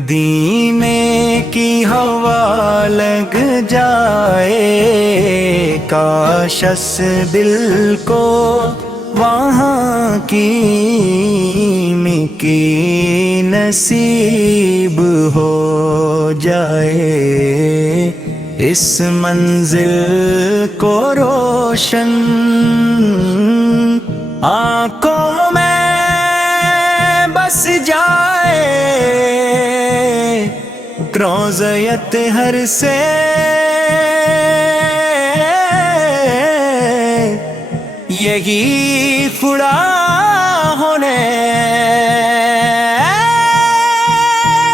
مدینے کی ہوا لگ جائے، کاش اس دل کو وہاں کی مکی نصیب ہو جائے، اس منزل کو روشن آنکھوں میں بس جائے، روضہ ہر سے یہی خدا ہونے،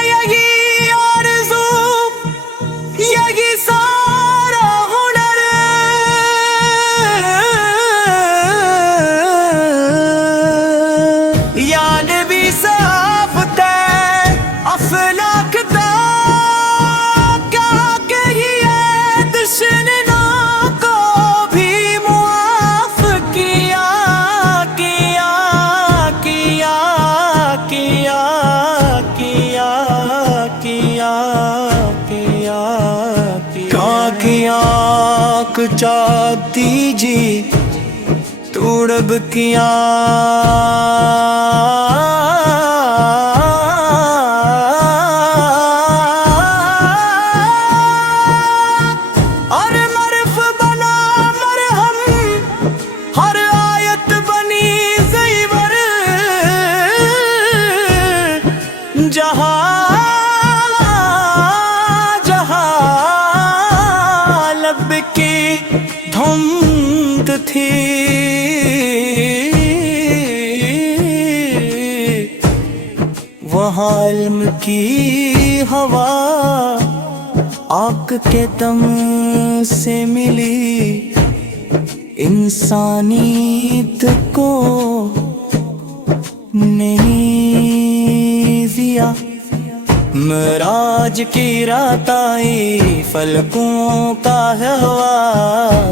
یہی آرزو، یہی سارا ہنر، یا نبی صافت افلاک دا کیا کہیے، دشمنوں کو بھی معاف کیا کیا کیا کیا کیا کیا کیا کیا چاہتی جی توڑب کیا، اور مرف بنا مرہم، ہر آیت بنی زیور، جہاں جہاں لب کی دھند تھی، وہاں علم کی ہوا آگ کے دم سے ملی، انسانیت کو نہیں دیا، معراج کی رات آئی، فلکوں کا ہے ہوا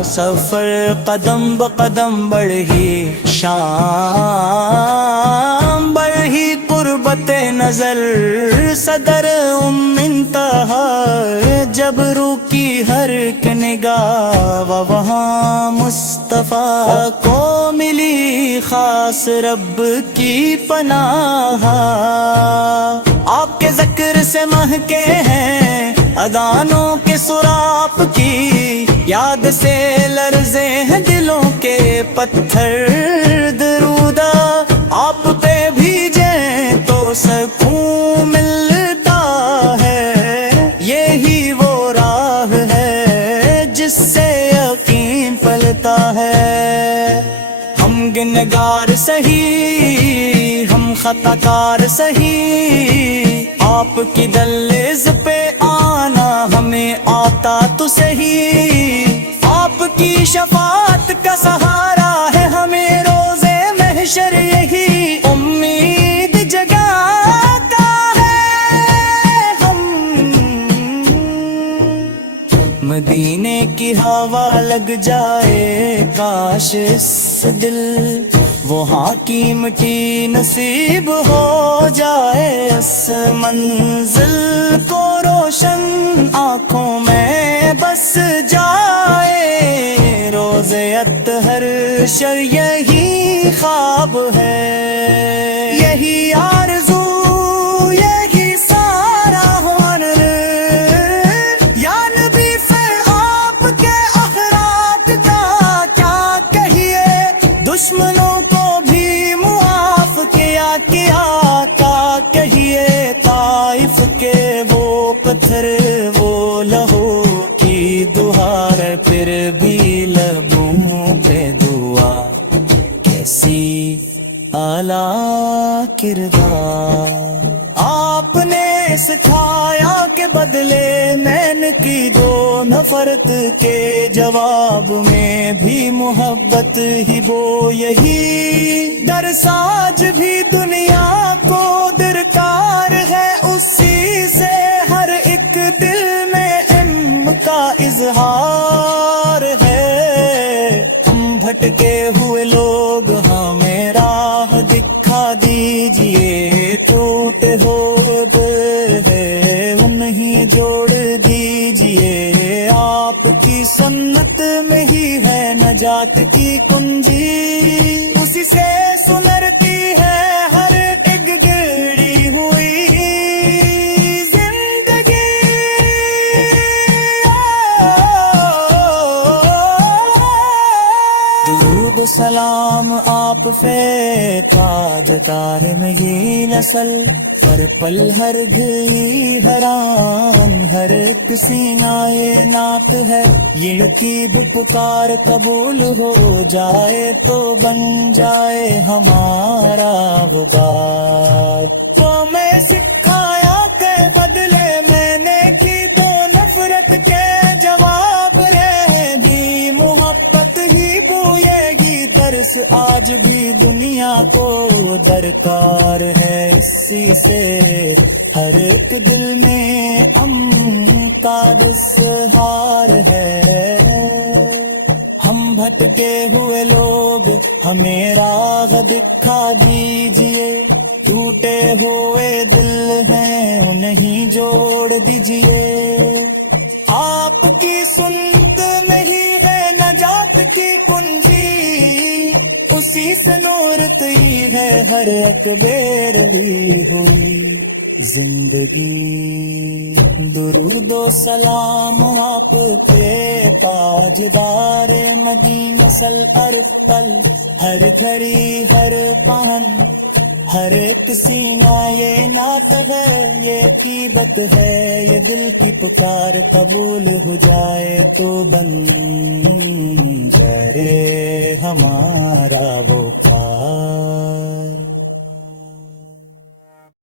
سفر، قدم بقدم بڑھی شام، بڑھی قربت نظر صدر انتہا، جب روکی ہر ایک نگاہ وہاں مصطفیٰ کو ملی خاص رب کی پناہ، آپ کے ذکر سے مہکے ہیں اذانوں کے سراپ کی، یاد سے لرزے ہیں دلوں کے پتھر، درودہ آپ پہ بھیجیں تو سکون ملتا ہے، یہی وہ راہ ہے جس سے یقین پلتا ہے، ہم گنہگار سہی، ہم خطا کار سہی، آپ کی دہلیز پہ آنا ہمیں آتا تو سہی، آپ کی شفاعت کا سہارا ہے ہمیں روزے محشر، یہی امید جگاتا ہے ہم، مدینے کی ہوا لگ جائے، کاش اس دل وہاں کی مٹی نصیب ہو جائے، اس منزل کو روشن آنکھوں میں بس جائے، روضہ ہر شر یہی خواب ہے، یہی آرزو، یہی سارا ہنر، یا نبی پھر آپ کے اخلاق کا کیا کہیے، دشمنوں کیا کہیے، طائف کے وہ پتھر، وہ لہو کی دہار، پھر بھی لبوں پہ دعا، کیسی اعلیٰ کردار، آپ نے سکھایا کہ بدلے مین کی دو نفرت کے جواب میں بھی محبت ہی وہ، یہی در ساج بھی دنیا کو درکار ہے، اسی سے ہر ایک دل میں علم کا اظہار ہے، ہم بھٹکے ہوئے لوگ ہمیں راہ دکھا دیجئے، ٹوٹے ہوئے دل جوڑ دیجئے، آپ کی سنت میں ہی ہے نجات کی کنجی، اسی سے سنرتی ہے ہر ایک گری ہوئی زندگی۔ درود و سلام آپ پہ تاجدار میں یہ نسل، ہر پل ہر گھڑی حیران ہر ایک سینہ یہ نعت ہے، یہ رقیب پکار قبول ہو جائے تو بن جائے ہمارا غبار۔ تو میں سکھایا کہ بدلے میں نے کی تو نفرت کے جواب رہ دی، محبت ہی بوئے گی درس آج بھی دنیا کو درکار ہے، اسی سے ہر ایک دل میں امن کا اظہار ہے۔ ہم بھٹکے ہوئے لوگ ہمیں راہ دکھا دیجئے، ٹوٹے ہوئے دل ہیں انہیں جوڑ دیجئے، آپ کی سنت میں ہی ہے نجات کی کنجی، اسی سے نورتی ہے ہر ایک بیرڑی ہوئی زندگی۔ درود و سلام آپ پہ تاجدار مدینہ سل ارفل، ہر گھڑی ہر پہن ہر ایک سینہ یہ نعت ہے، یہ عقیدت ہے، یہ دل کی پکار قبول ہو جائے تو بن جائے ہمارا وہ کار۔